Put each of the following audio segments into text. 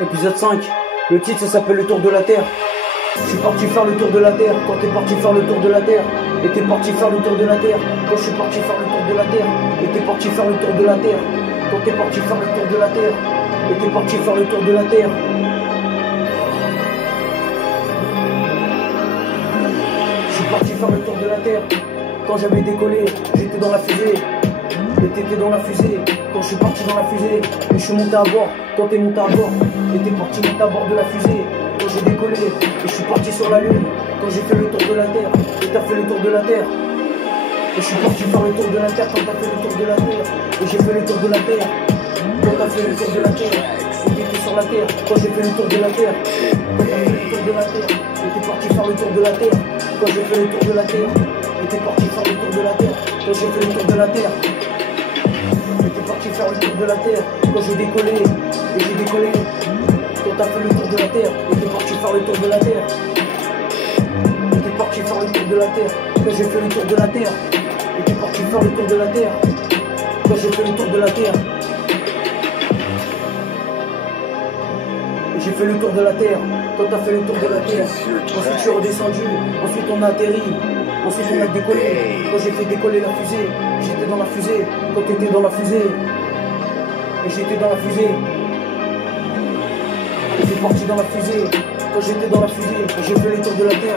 Épisode 5. Le titre, ça s'appelle le tour de la Terre. Je suis parti faire le tour de la Terre. Quand t'es parti faire le tour de la Terre. Et t'es parti faire le tour de la Terre. Quand je suis parti faire le tour de la Terre. Et t'es parti faire le tour de la Terre. Quand t'es parti faire le tour de la Terre. Et t'es parti faire le tour de la Terre. Je suis parti faire le tour de la Terre. Quand j'avais décollé, j'étais dans la fusée. Et t'étais dans la fusée. Quand je suis parti dans la fusée, et je suis monté à bord. Quand t'es monté à bord, et t'es parti monter à bord de la fusée. Quand j'ai décollé, et je suis parti sur la lune. Quand j'ai fait le tour de la Terre, et t'as fait le tour de la Terre. Et je suis parti faire le tour de la Terre quand t'as fait le tour de la Terre. Et j'ai fait le tour de la Terre. Quand t'as fait le tour de la Terre, et t'étais sur la Terre. Quand j'ai fait le tour de la Terre. Quand t'as fait le tour de la Terre, et t'es parti faire le tour de la Terre. Quand j'ai fait le tour de la Terre, et t'es parti faire le tour de la Terre. Quand j'ai fait le tour de la Terre. Parti faire le tour de la Terre, quand j'ai décollé, et j'ai décollé, quand t'as fait le tour de la Terre, et t'es parti faire le tour de la Terre, et t'es parti faire le tour de la Terre, quand j'ai fait le tour de la Terre, et t'es parti faire le tour de la Terre, quand j'ai fait le tour de la Terre, et j'ai fait le tour de la Terre, quand t'as fait le tour de la Terre, ensuite je suis redescendu, ensuite on a atterri. Ensuite on a décollé, quand j'ai fait décoller la fusée, j'étais dans la fusée, quand t'étais dans la fusée, et j'étais dans la fusée, et j'ai parti dans la fusée, quand j'étais dans la fusée, j'ai fait le tour de la Terre,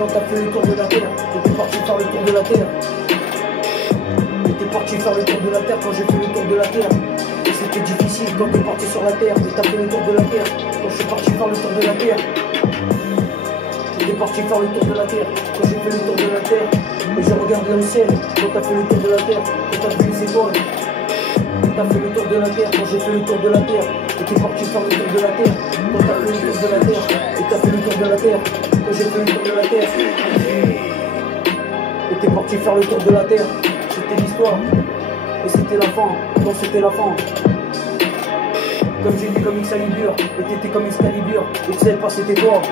quand t'as fait le tour de la Terre, t'étais parti faire le tour de la Terre, et t'es parti faire le tour de la Terre quand j'ai fait le tour de la Terre, et c'était difficile quand t'es parti sur la Terre, et t'as fait le tour de la Terre, quand je suis parti faire le tour de la Terre. J'étais parti faire le tour de la Terre, quand j'ai fait le tour de la Terre, et je regardais le ciel, quand t'as fait le tour de la Terre, quand t'as vu les étoiles, quand t'as fait le tour de la Terre, quand j'ai fait le tour de la Terre, et t'es parti faire le tour de la Terre, quand t'as fait le tour de la Terre, et t'as fait le tour de la Terre, quand j'ai fait le tour de la Terre, et t'es parti faire le tour de la Terre, c'était l'histoire, et c'était la fin, non c'était la fin. Comme j'étais comme Excalibur, et t'étais comme Excalibur, et tu savais pas c'était toi.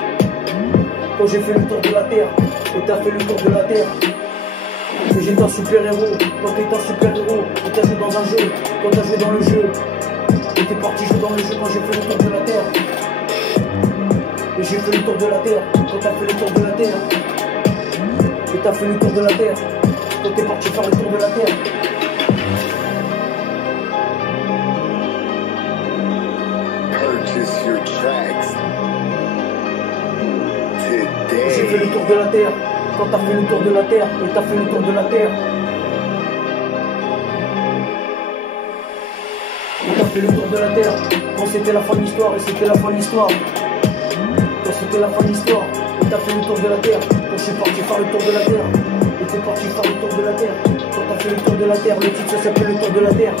Quand j'ai fait le tour de la Terre, et t'as fait le tour de la Terre, et j'étais un super héros, quand t'étais un super héros, et t'as joué dans un jeu, quand t'as joué dans le jeu, et t'es parti jouer dans le jeu quand j'ai fait le tour de la Terre, et j'ai fait le tour de la Terre, quand t'as fait le tour de la Terre, et t'as fait le tour de la Terre, quand t'es parti faire le tour de la Terre. Purchase your tracks. J'ai fait le tour de la Terre, quand t'as fait le tour de la Terre, et t'as fait le tour de la Terre. Et t'as fait le tour de la Terre, quand c'était la fin de l'histoire, et c'était la fin de l'histoire. Quand c'était la fin de l'histoire, et t'as fait le tour de la Terre, quand je suis parti faire le tour de la Terre, et t'es parti faire le tour de la Terre. Quand t'as fait le tour de la Terre, le titre ça s'appelle le tour de la Terre.